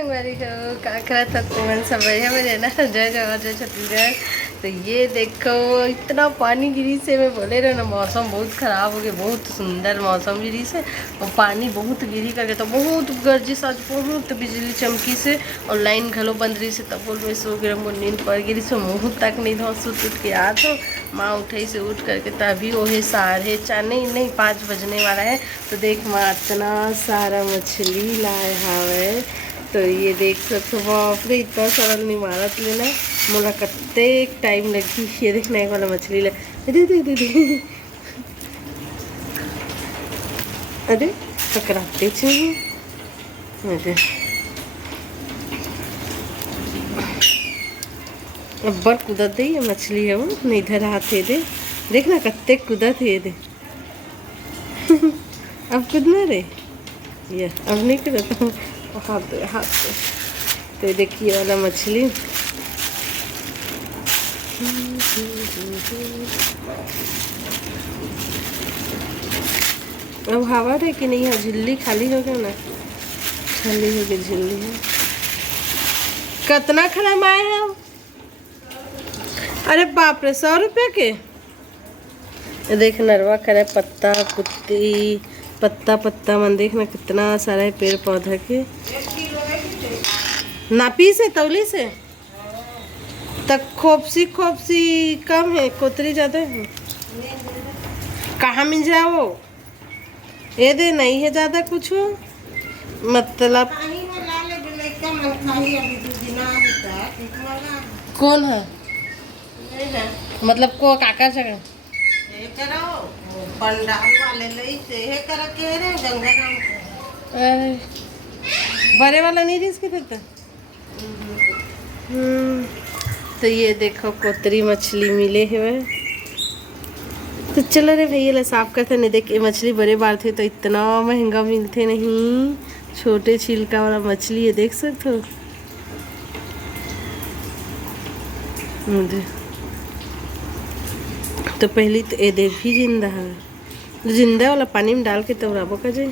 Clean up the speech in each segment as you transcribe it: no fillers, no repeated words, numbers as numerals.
संगवारी हो काकरा तक मन सब बढ़िया मेरे ना जय जवाहर जय छत्तीसगढ़। तो ये देखो इतना पानी गिरी से मैं बोले रहे ना मौसम बहुत ख़राब हो गया, बहुत सुंदर मौसम गिरी से और पानी बहुत गिरी करके तो बहुत गर्जिश आज बहुत बिजली चमकी से और लाइन घलो बंद रही से तब बोल मैं सो गया मोर नींद पड़ गिरी से मुँह तक नहीं धो सुत उठ के आ तो माँ उठाई से उठ करके तभी वही 4:30 नहीं 5 बजने वाला है। तो देख माँ इतना सारा मछली लाए हावे। तो ये देख सकते हो बाप रे इतना सारा निमारत लेना मोला कत्ते टाइम लगी। ये देखना एक वाला मछली ले दे दे दे दे अरे पकड़ाते चाहिए अरे अब्बर कुदत दे ये मछली है वो नहीं इधर हाथ दे देखना कत्ते कुदत है दे अब कूदना रे ये अब नहीं कूदता हाथ तो देखिए वाला मछली अब हवा है कि नहीं है झिल्ली खाली हो गया ना खाली हो गई झिल्ली है। कितना खड़ा माए है अरे बाप रे 100 रुपये के देख नरवा करे पत्ता कुत्ती पत्ता पत्ता मन देखना कितना सारा है पेड़ पौधा के नापी से तौली से तक खोपसी कम है कोतरी ज़्यादा है। कहाँ मिल जाओ ये दे नहीं है ज़्यादा कुछ मतलब कौन है मतलब को काका जगह पंडाल वाले लई से हे करा के रे गंगाराम अरे बड़े वाला नहीं रिस्क देता। तो ये देखो कोतरी मछली मिले हुए तो चलो रे भैया ला साफ करते नहीं देख ये मछली बड़े बार थे तो इतना महंगा मिलते नहीं छोटे छिलका वाला मछली है देख सकते हो। तो पहली तो ये देख भी जिंदा है जिंदा वाला पानी में डाल के तब राबो का जे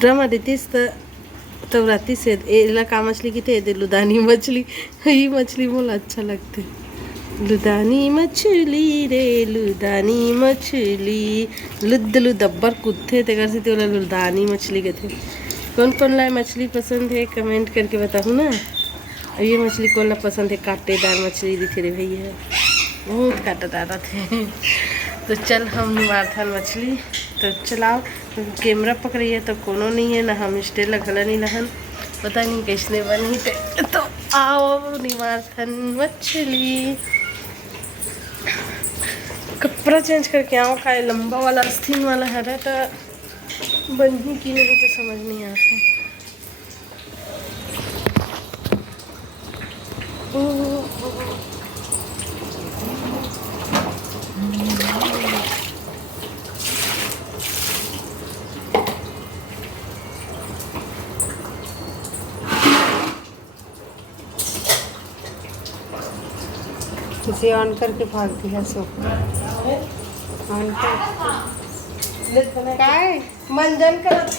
ड्रामा देतीस तो तब राती से एला का मछली की थे लुदानी मछली ये मछली बोला अच्छा लगते लुदानी मछली रे लुदानी मछली लुद लुदब्बर कुत्ते ते कर से ते लुदानी मछली के थे। कौन कौन ला मछली पसंद है कमेंट करके बताऊँ ना। और ये मछली कौन ला पसंद है कांटेदार मछली दिखे रे भैया बहुत कांटेदार थे। तो चल हम निमारथन मछली तो चलाओ कैमरा पकड़ी है तो कोनो नहीं है ना हम स्टेल लगला नहीं लहन पता नहीं कैसने बनी थे। तो आओ निमारथन मछली कपड़ा चेंज करके आओ का लंबा वाला आस्तीन वाला है तो बनी की नहीं तो समझ नहीं आता। इसे ऑन करके भाग दिया सो ऑन कर काय मंजन करत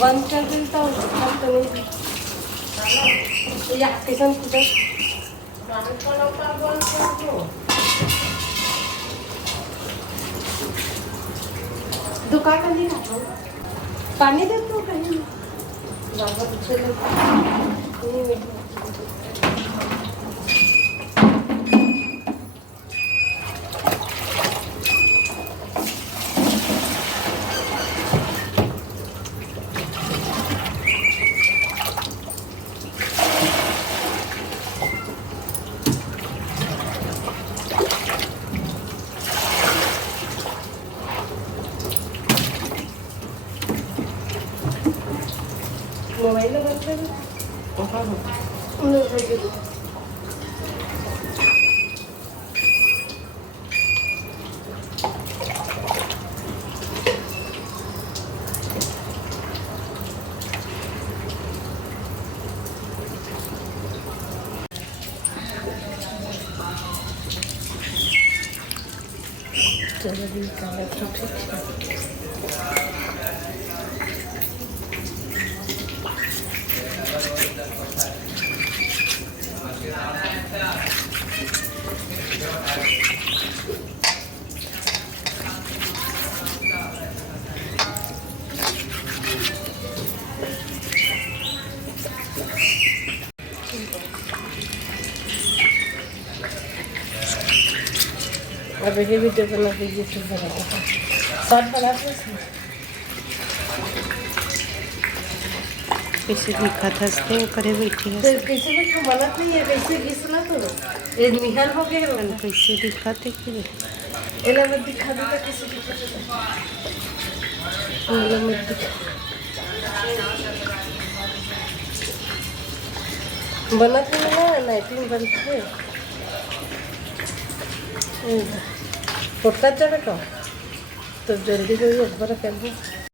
बंद कर देता हूँ या किसान कुछ दुकान का नहीं खाता पानी दे तो कहीं ज़्यादा अच्छे नहीं मोबाइल रखते हैं चलो निकाला तो ठीक है। अब ये वीडियो बना दीजिए तो बनाता शॉर्ट बनाते हैं कैसे दिखा था इसके करे बैठी है तो कैसे भी तो बनत नहीं है कैसे घिसला तो ये निहर हो गया कल कैसे दिखा थे कि एला मत दिखा दे कैसे दिखा एला मत दिखा बनत नहीं ना नाइटिंग बनती है पोटका चढ़े का तो जल्दी कोई एक बार कर दो